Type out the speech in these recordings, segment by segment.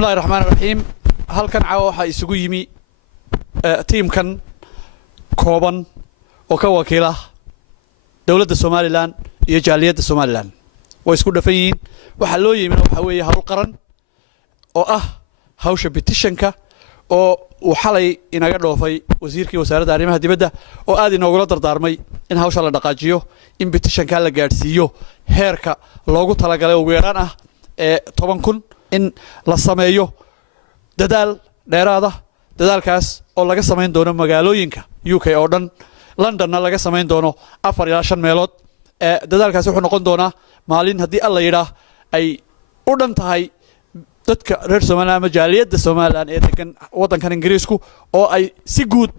الله الرحمن الرحيم هل كان عاوها يسوق يمي تيم كان كوبان وكوكيله دولة الصومالي لان يجالية الصومالي لان ويسكون دفين وحلوي من وحوي هالقرن أو هاوش بتشنكا أو وحلي إن أجر في وزيرك وزارة دارمها دي بدأ أو آدي نقول دارمي إن هاوش على دقاجيو إن بتشنكا لجارسيو هيركا لوجو تلاقي وغيرنا طبعا كن إن للسمايو دال ديراده dadaalkaas oo laga sameyn doono magaalooyinka UK oo dhan London laga sameyn doono 4 ilaa 5 meelood dadaalkaas wuxuu noqon doonaa maalin hadii alla yiraah ay u dhan tahay dadka reer Soomaaliya majaaliyada Soomaaliland ee degan wadankan Ingiriisku oo ay si guud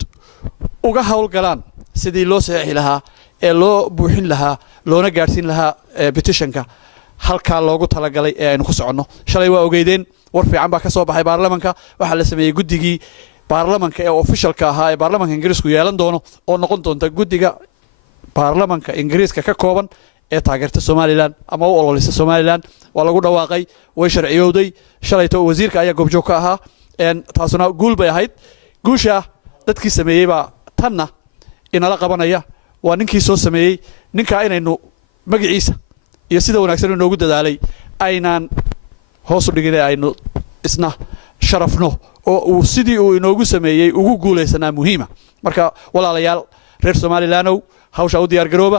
uga hawl galaan sidii loo saxiixi lahaa ee loo buuxin lahaa loona gaarsiin lahaa petitionka halka loogu talagalay ee aynu ku socono shalay waa ogeydeen war fiican baa ka soo baxay baarlamaanka waxa la sameeyay guddigii baarlamaanka ee officialka ahaa ee baarlamaanka Ingiriisku yeelan doono oo noqon doonta guddiga baarlamaanka Ingiriiska ka kooban ee taageerta Soomaaliland ama u ololisa Soomaaliland waa lagu dhawaaqay way sharciyowday shalayto wasiirka ayaa goobjoog ka ahaa taasuna guul bay ahayd guusha dadkii sameeyay baa tanna inala qabanaya waa ninkii soo sameeyay ninka inaynu magaciisa iyo sida wanaagsan inoogu dadaalay aynaan hoos u dhigin aynu isna sharafno oo sidii uu inoogu sameeyay ugu guuleysanaa muhiima marka walaalayaal reer Soomaaliland hawsha u diyaar garooba